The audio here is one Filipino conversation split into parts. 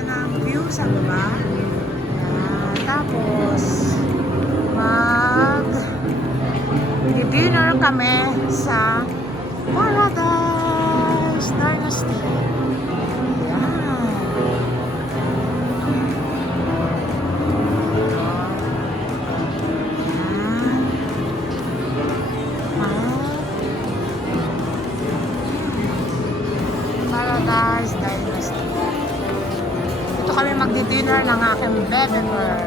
ganda ng view sa baba. Yan. Tapos, dinner kami sa Paradise Dynasty. Yan. Paradise Dynasty. Ito kami magdi-dinner ng aking bebe girl.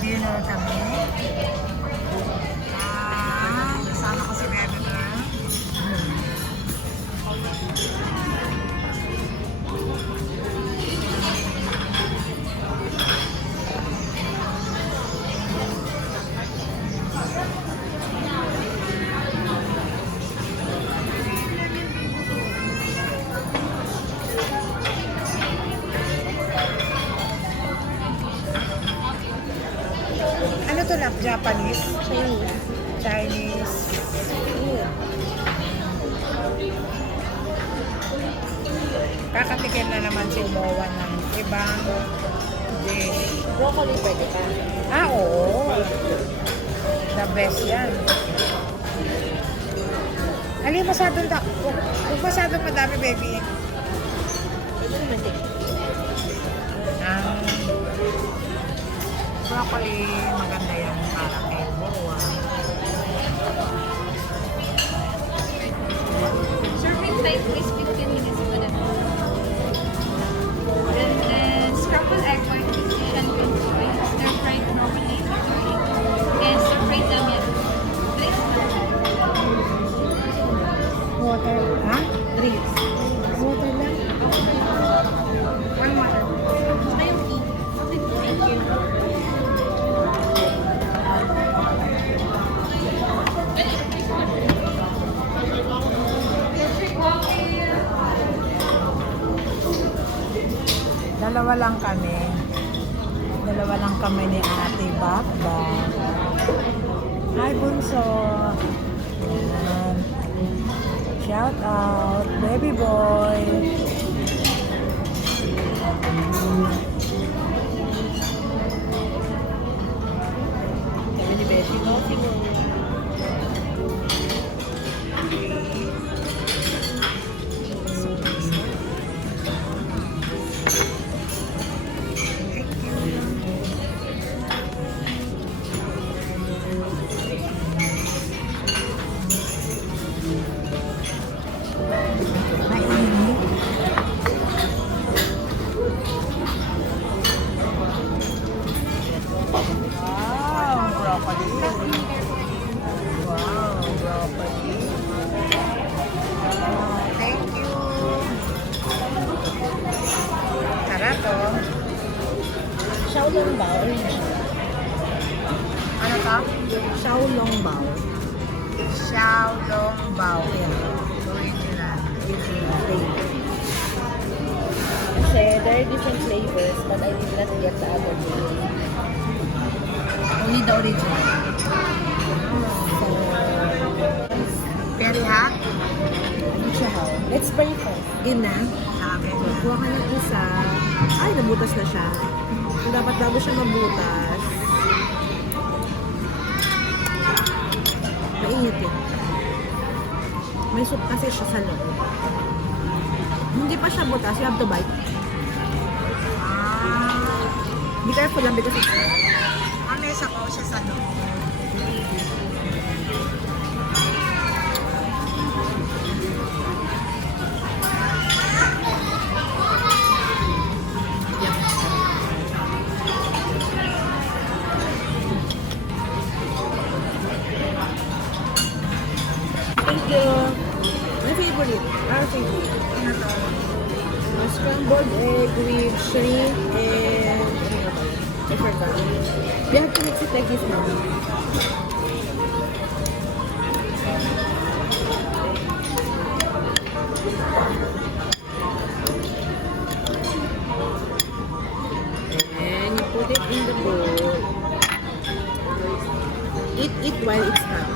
Dinner kami. Kasama ko si Bebe Girl. Ano to lang? Japanese? Chinese. Kakatikim na naman si Moa ng ibang dish. Broccoli pwede pa. Oo. The best yan. Alin masyadong huwag masyadong madami, baby. Pwede naman din. Broccoli, maganda yan para kay Moa. Serving time is 15 minutes pa na. Then the scrambled egg white fish and consoy, stir-fried broccoli, and stir-fried damian. Please. Water, ha? Drinks. Water lang? One water. Basta yung tea. Okay, thank you. Dalawa lang kami. Dalawa lang kami ni Ate Bakba. Hi, Bunso. Yan. Shout out, baby boy. Kami ni Beshi coffee mo. Mainit. Wow, broccoli. Wow, broccoli. Thank you. Sarap to. Xiaolong bao. Ano to? Xiaolong bao. Xiaolong bao. Original. Kasi there are different flavors, but I did not get the other flavor. Only the original. So, Very hot. hindi siya how. Let's pray first. Yun na. Sabi na. Kuha ka ng isa. Ay, nabutas na siya. So, dapat bago siya mabutas. Mainit yun. May soup kasi siya sa loob. Hindi pa siya butas. You have to bite. Be careful lang because it's May sabaw siya sa loob. Thank you. My favorite. Our favorite. Ano to? Scrambled egg with shrimp and I forgot. You have to mix it like this now. And you put it in the bowl. Eat it while it's hot.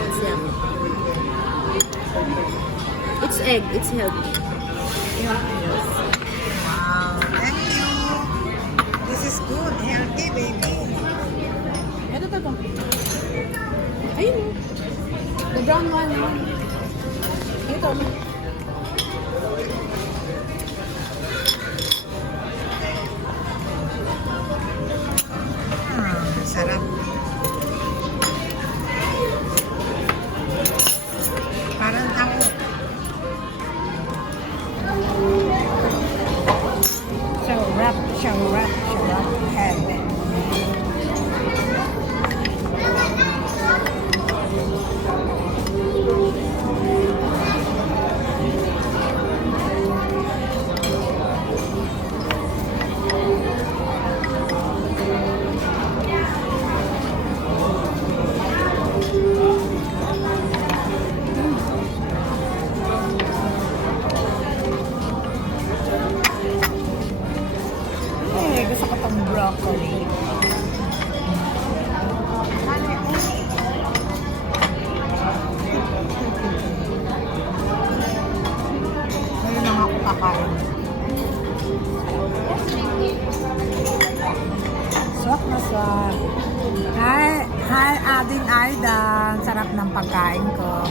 It's yummy. It's egg. It's healthy. Wow, thank you. This is good, healthy, baby. Ito. Ayun. The brown one. Ito. Sarap. Parang ako. Sarap heaven. Gusto ko pang broccoli. Ngayon lang ako kakain. Swak na swak. Hi, Ading Aidan. Sarap ng pagkain ko.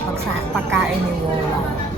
Pagkain ni Wola.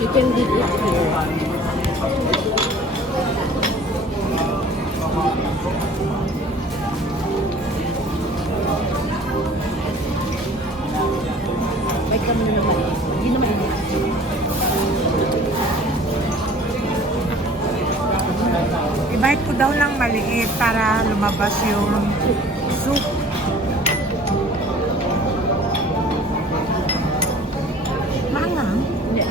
You can dip it here. Wait kami na naman. Hindi naman init. I-bite ko daw ng maliit para lumabas yung soup. Maangang? Hindi.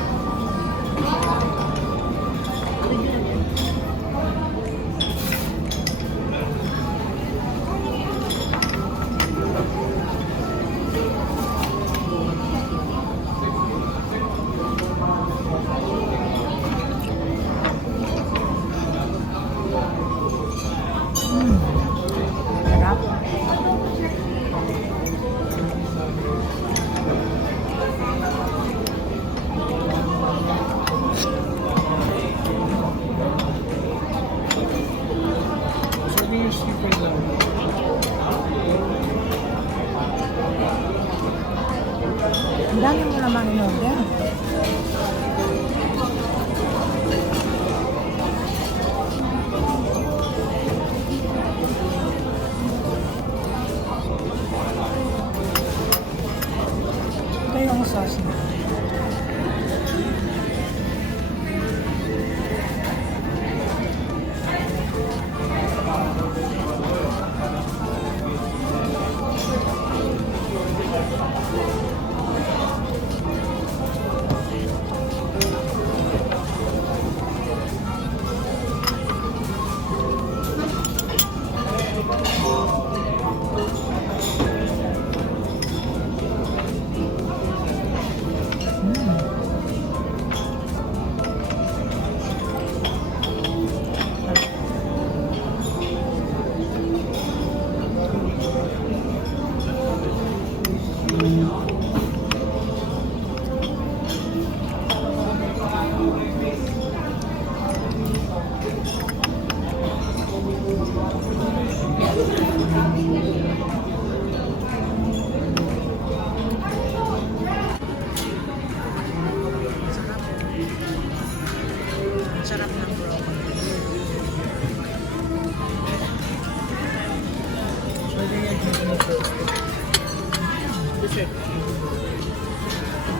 Sarap. Ang dami mo namang in-order. Ito yung sauce na.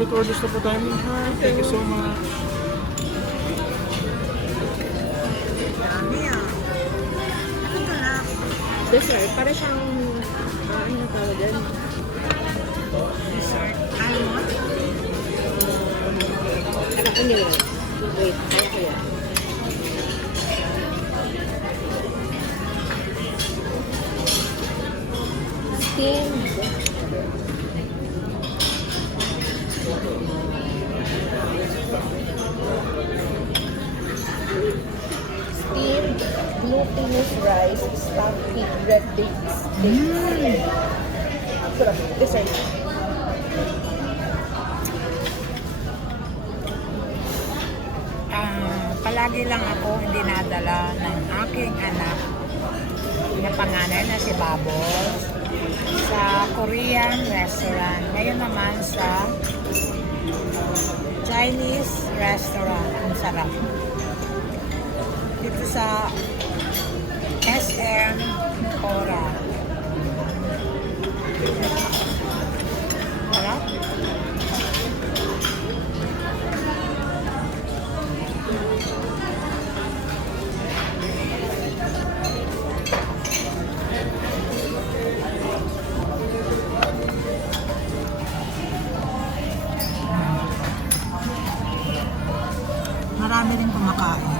Repeat orders na po tayo, ma'am. Thank you so much. Dami ah. Ano ito na? Dessert. Para siyang, ano na tawag yan? Dessert. Ano? Anyway. Wait, kaya ko yan. Steamed. Steamed glutinous rice stuffed with red dates. Sarap. Dessert. Palagi lang ako hindi nadala ng aking anak na panganay na si Babos sa Korean restaurant. Ngayon naman sa Chinese restaurant. Ang sarap. Dito sa SM Cora. Sarap. Marami rin kumakain.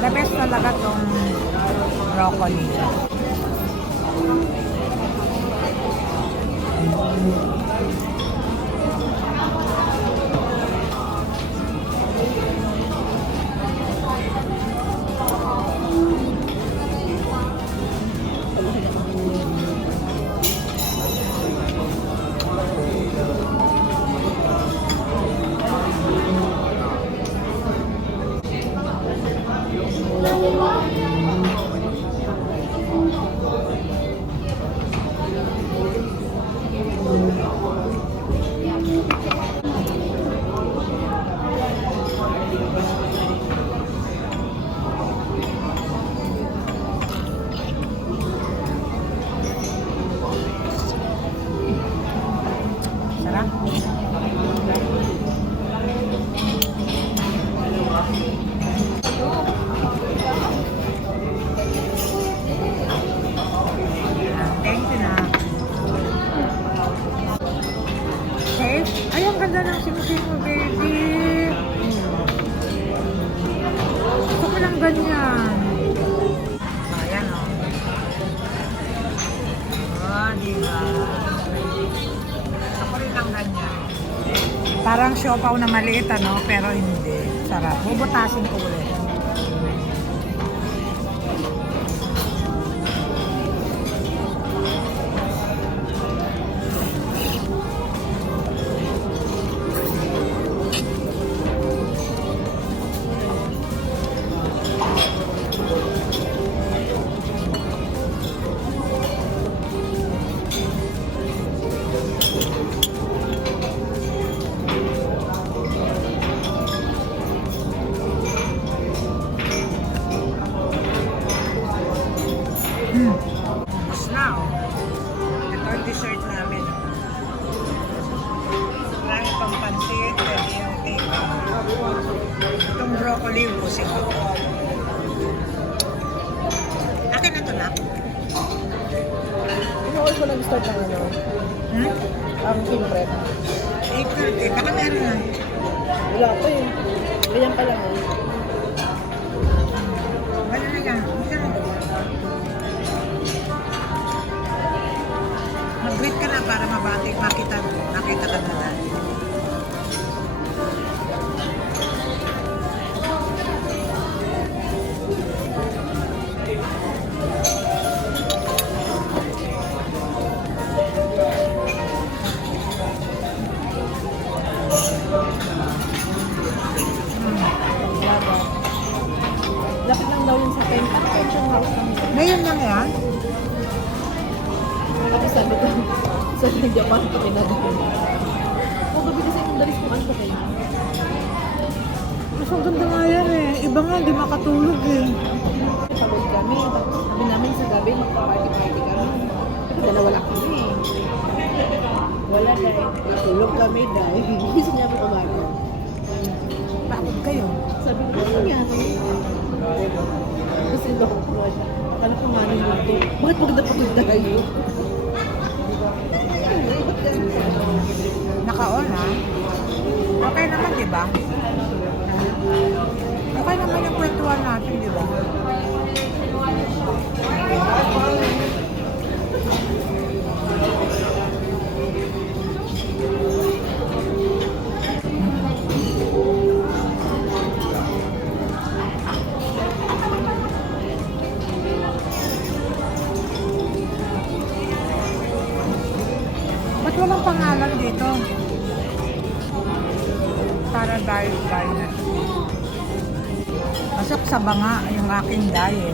The best talaga tong broccoli. Sarap. Thank you na. Okay. Ay, ang ganda ng simo-simo, baby. Gusto ko lang ganyan. Ayan, o. Oh, diba? Gusto ko rin lang ganyan. Parang siopaw na maliit, ano? Pero hindi. Sarap. Bubutasin ko ulit. broccoli, using ko. Akin na to na. Ano oras mo nag-start ng ano? Hmm? Ang team prep? 8:30. Baka meron na. Wala pa eh. Ganyan pa lang eh. Wala na yan. Mag-greet ka na para mabati, makita ka na natin. Lapit lang daw yun sa pension house namin. Ngayon lang yan? Tapos sabi ng Japan ko pinagawin. O gabi kasi kung dalis kung ano ba kayo. Mas ang ganda nga yan eh. Iba nga, di makatulog eh. Pagod kami. Tapos sabi namin sa gabi, magpa-party-party kami. Kasi dalawa lang kami eh. Wala dahil. Tulog kami dahil. Gusto niya mo umaga. Bakit kayo? Sabi ko, ano nangyari? Kasi loko ko siya. Akala ko nga nung mundo. Bakit magdapagod tayo? Naka-on ha? Okay naman, di ba? Okay naman yung kwentuhan natin, di ba? Ba't walang pangalan dito? Para dahil na. Pasok sa banga yung aking dahil.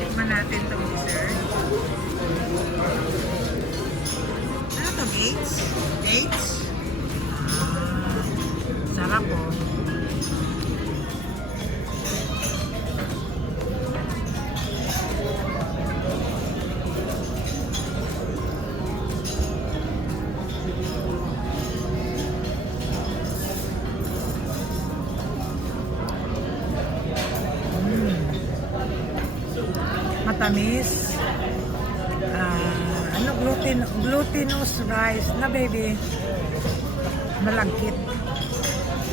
Tikman natin itong dessert. Ano to, dates? Dates? Sarap oh. Matamis. Ano, glutinous rice na baby. Malagkit.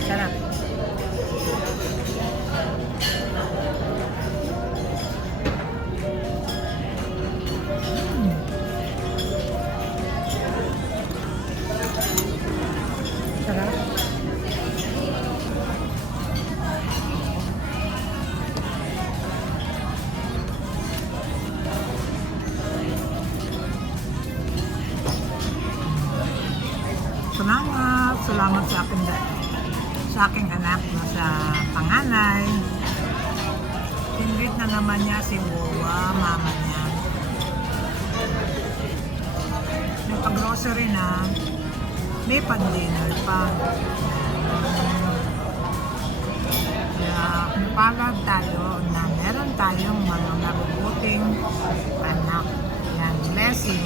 Sarap. Sarap. Salamat sa aking anak na sa panganay. Tinggit na naman niya si Wawa, mama niya. May pag-grocery na, may pag-dinner pa. Kaya napagod tayo na meron tayong mga mabubuting anak. Yan, blessing.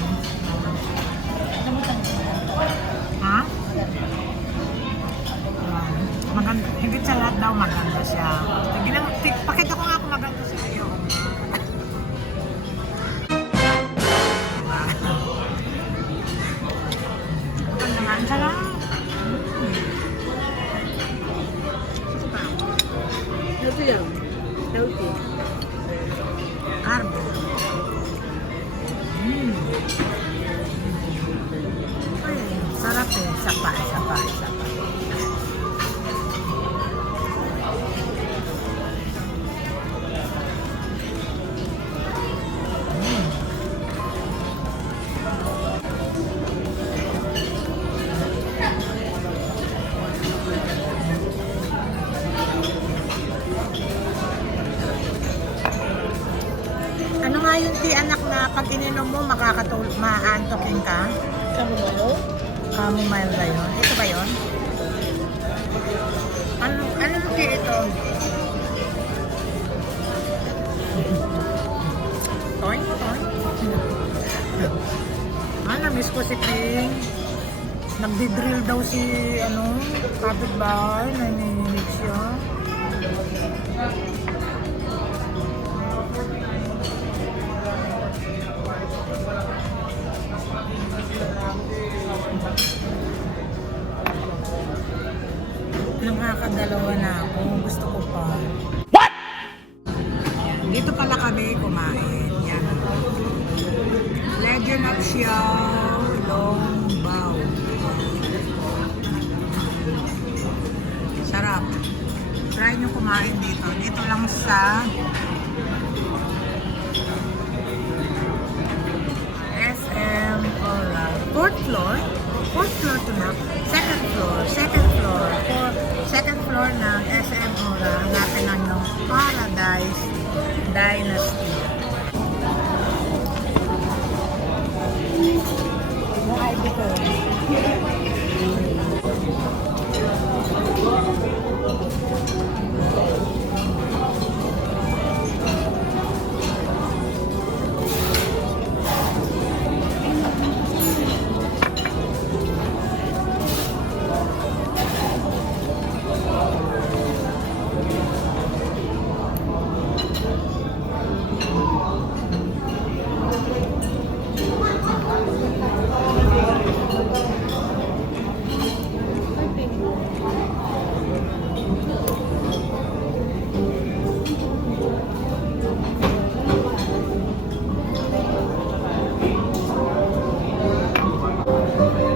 Ha? Maganda, higit sa lahat daw maganda siya. Pakita ko nga kung maganda siya. Ayaw. Diba? Maganda nga. Ang sarap. Ito yan. Healthy. Carbo. Ay, sarap eh. Sapa. Ano nga yung anak na pag ininom mo maantokin ka? Chamomile? Chamomile ba yun? Ito ba yun? Ano po si Pring. Nagdi-drill daw si kapitbahay. Naninig siya. Nakakadalawa na ako. Gusto ko pa. What? Dito pala kami kumain. Yan. Legend of Xiao Long Bao. Sarap. Try nyo kumain dito. Dito lang sa SM Aura. Fourth floor to na. Second floor ng SM Aura. Hanapin lang ng Paradise Dynasty. Yung ID ko.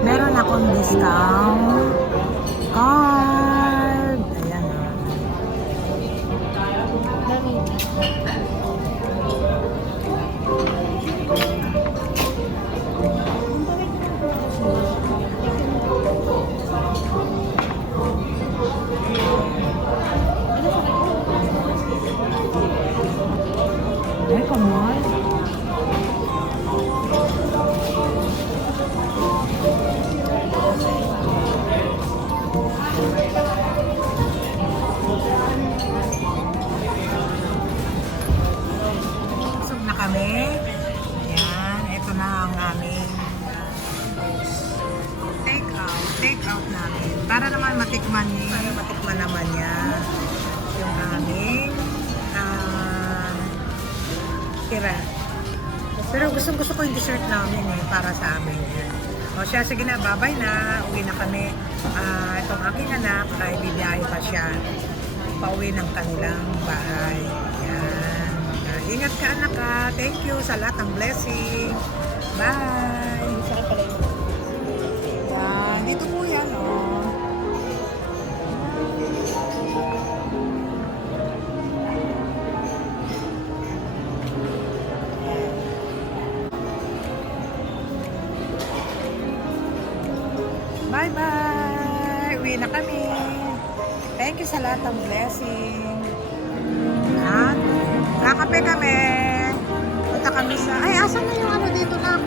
Meron akong discount card. Ayan o. Ay, come on. Busog na kami. Ayan, ito na ang aming take out namin. Para naman matikman naman niya yung aming tira. Pero gusto ko yung dessert namin para sa amin. O siya, sige na, babay na. Uwi na kami. Itong aking anak ay bibiyahe pa siya. Pauwi ng kanilang bahay. Yan. Ingat ka anak ka. Thank you sa lahat ng blessing. Bye. Sarap pala yun. Yan. Dito po yan, oh. Bye-bye! Uwi na kami. Thank you sa lahat ng blessing. At kakape kami. Punta kami sa... Ay, asan na yung dito na?